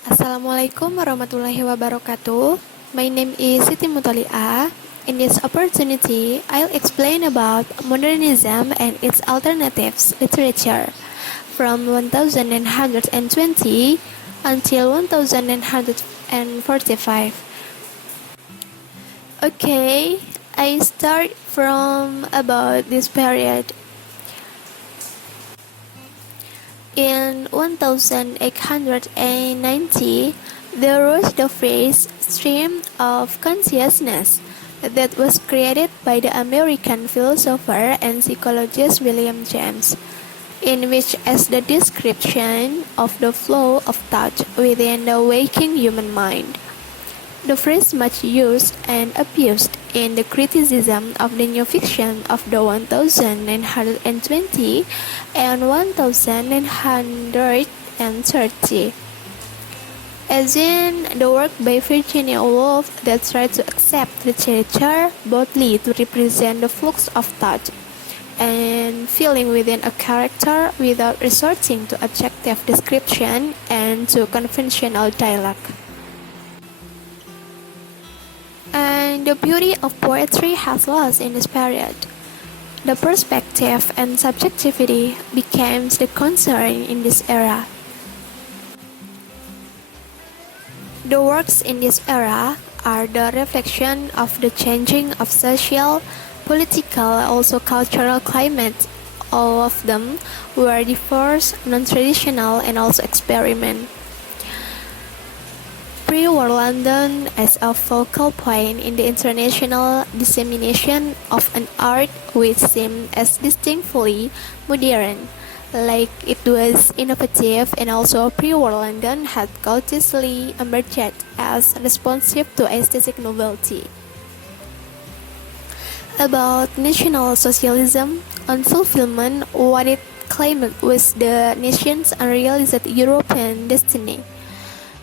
Assalamualaikum warahmatullahi wabarakatuh. My name is Siti Mutalia. In this opportunity, I'll explain about modernism and its alternatives literature from 1120 until 1145. Okay, I start from about this period. In 1890, there was the first stream of consciousness that was created by the American philosopher and psychologist William James, in which as the description of the flow of thought within the waking human mind. The phrase much used and abused in the criticism of the new fiction of the 1920 and 1930, as in the work by Virginia Woolf that tried to accept literature boldly to represent the flux of thought and feeling within a character without resorting to adjective description and to conventional dialogue. And the beauty of poetry has lost in this period. The perspective and subjectivity became the concern in this era. The works in this era are the reflection of the changing of social, political, also cultural climate. All of them were diverse, non-traditional, and also experiment. Pre-war London as a focal point in the international dissemination of an art which seemed as distinctly modern, like it was innovative, and also pre-war London had cautiously emerged as responsive to aesthetic novelty. About National Socialism, unfulfillment, what it claimed was the nation's unrealized European destiny.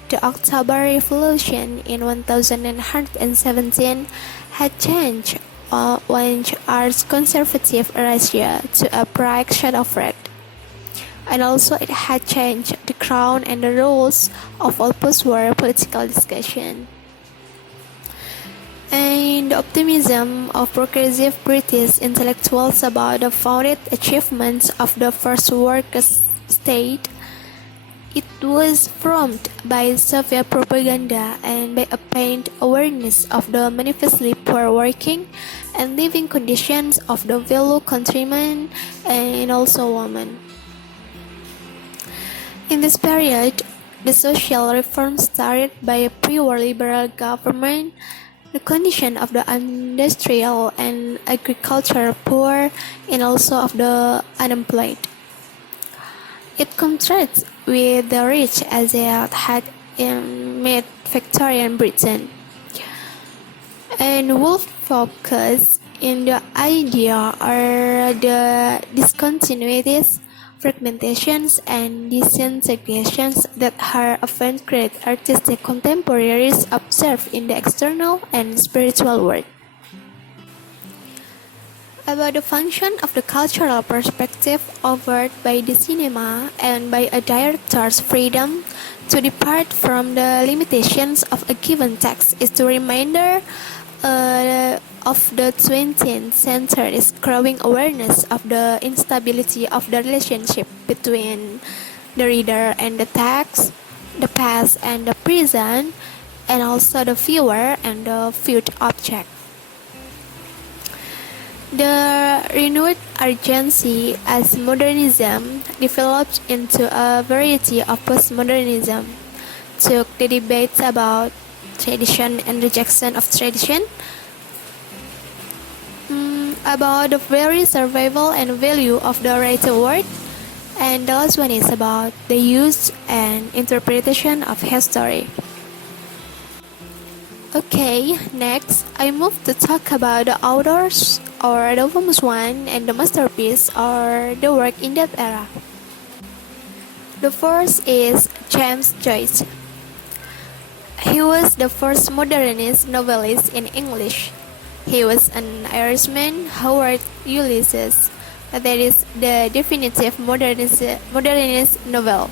The October Revolution in 1917 had changed arts conservative Russia to a bright shadow of red. And also it had changed the crown and the rules of all post-war political discussion. And the optimism of progressive British intellectuals about the founded achievements of the first workers' state. It was formed by Soviet propaganda and by a pained awareness of the manifestly poor working and living conditions of the fellow countrymen and also women. In this period, the social reforms started by a pre-war liberal government, the condition of the industrial and agricultural poor, and also of the unemployed. It contrasts with the rich as it had in mid-Victorian Britain. And Woolf focused in the idea or the discontinuities, fragmentations, and disintegrations that her avant-garde artistic contemporaries observed in the external and spiritual world. About the function of the cultural perspective offered by the cinema and by a director's freedom to depart from the limitations of a given text is the reminder of the 20th century's growing awareness of the instability of the relationship between the reader and the text, the past and the present, and also the viewer and the viewed object. The renewed urgency as modernism developed into a variety of postmodernism, took the debates about tradition and rejection of tradition, about the very survival and value of the written word, and the last one is about the use and interpretation of history. Okay, next I move to talk about the authors or the famous one and the masterpiece or the work in that era. The first is James Joyce. He was the first modernist novelist in English. He was an Irishman who wrote Ulysses, that is the definitive modernist novel.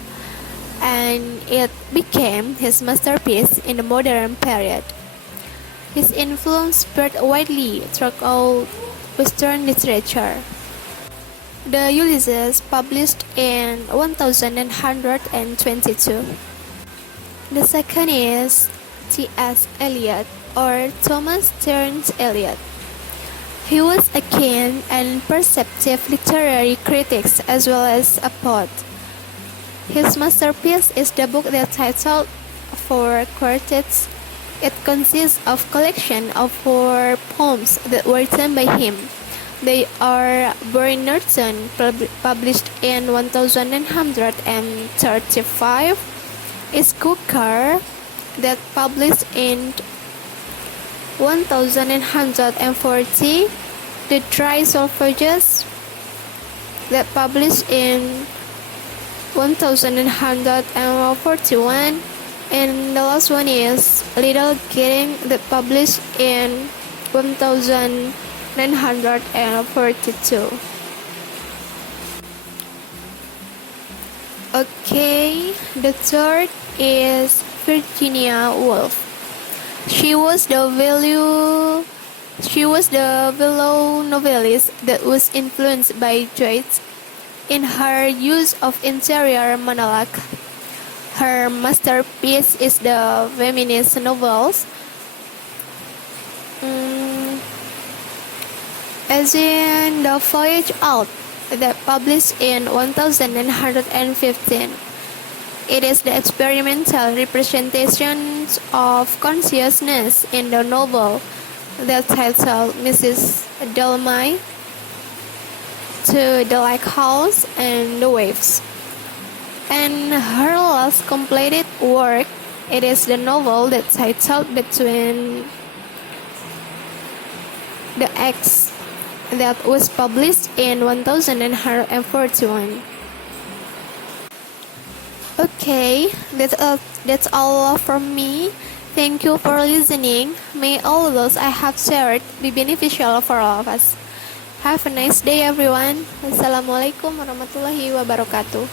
and it became his masterpiece in the modern period. His influence spread widely throughout Western literature. The Ulysses, published in 1122. The second is T.S. Eliot, or Thomas Stearns Eliot. He was a keen and perceptive literary critic as well as a poet. His masterpiece is the book that titled Four Quartets. It consists of collection of 4 poems that were written by him. They are Bury Norton, published in 1135, is Cooker, that published in 1140, The Dry Salvages, that published in 1141, and the last one is Little Gidding, that published in 1942. Okay, the third is Virginia Woolf. She was the fellow novelist that was influenced by Joyce in her use of interior monologue. Her masterpiece is the feminist novels, as in The Voyage Out, that published in 1915. It is the experimental representation of consciousness in the novel that titled Mrs. Dallamy, To the Lighthouse and the Waves. And her last completed work, it is the novel that titled Between the Acts, that was published in 1941. Okay, that's all from me. Thank you for listening. May all those I have shared be beneficial for all of us. Have a nice day everyone. Wassalamualaikum warahmatullahi wabarakatuh.